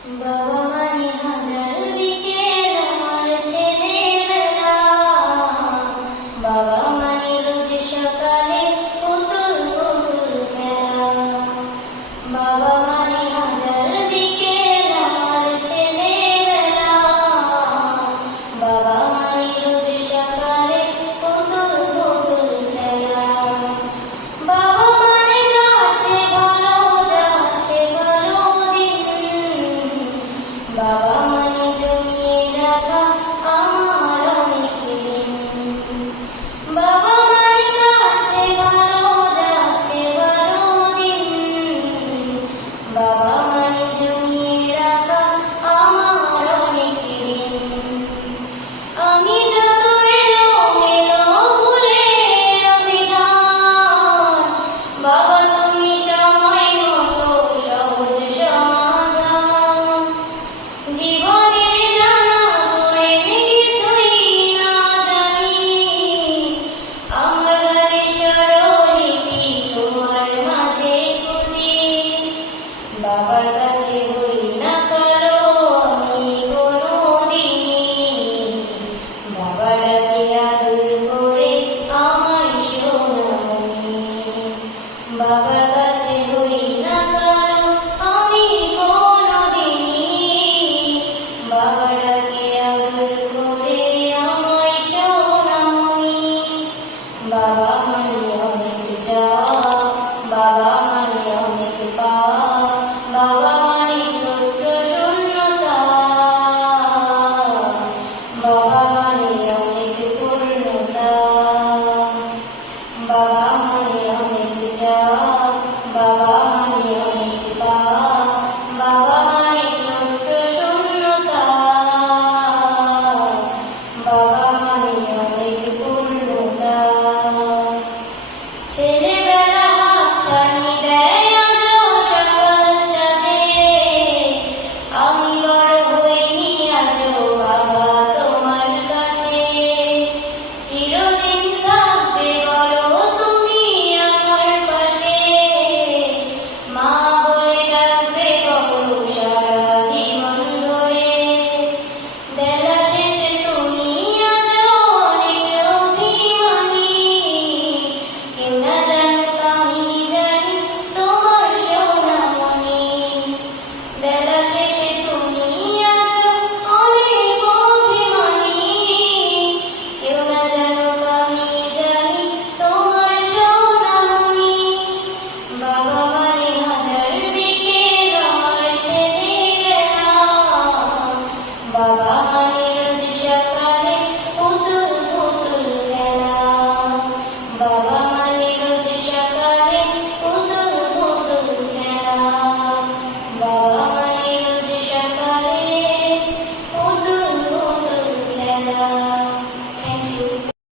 বাবা মানে হাজার বিকেল আমার ছেলেবেলা, বাবা মানে রোজ সকালে পুতুল পুতুল খেলা। বাবা মানে হাজার বিকেল আমার ছেলেবেলা, বাবা মানে রোজ সকালে পুতুল পুতুল খেলা। বাবা মানে যাচ্ছে ভালো, যাচ্ছে ভালো দিন, বাবা